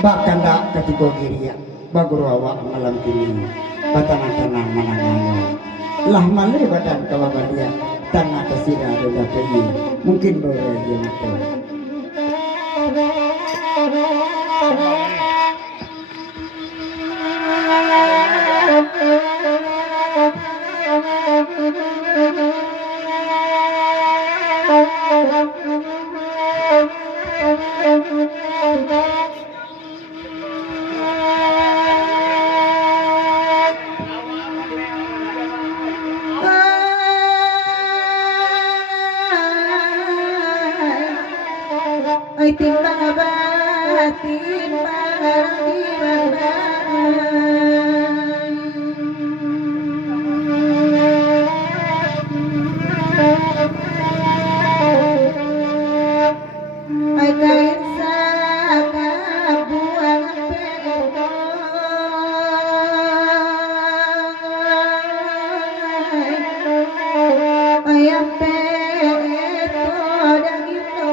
bahkan tak ketika diri baguru awak malam kini batana-tanah mananganyo lah malih badan kawabadia tanah kesira ada peyi mungkin boleh dia itu oi timbang batin barang di oi kain saka buang peto oi peto dagito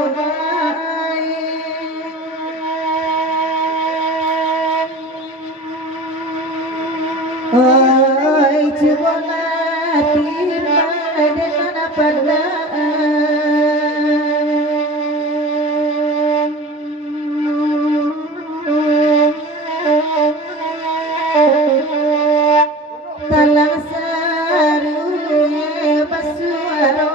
oi cibolatin pada pada talang saru basuaro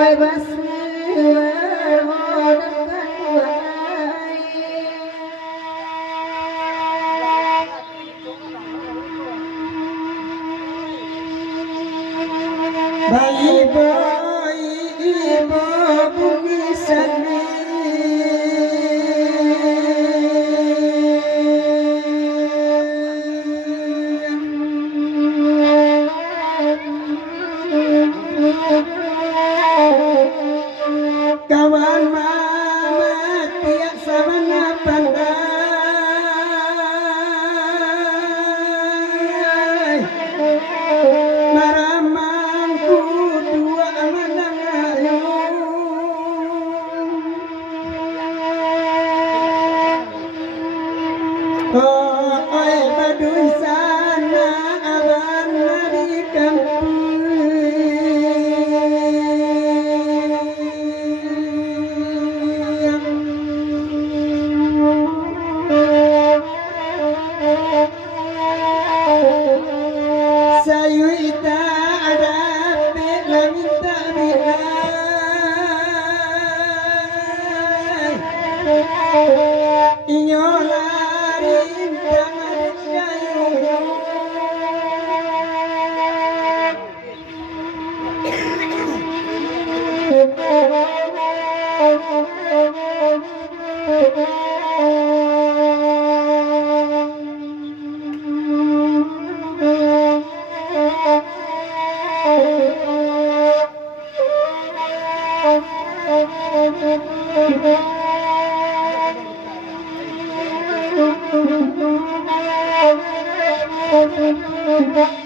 oi basuaro dekat buai bayi boy ibu bumi sani kawan mama tiak sabana pandai maramangku dua manangayo oi badui sana awan di kampung sayu ita ada bela minta bilai inyo larin tangan kayu Thank you.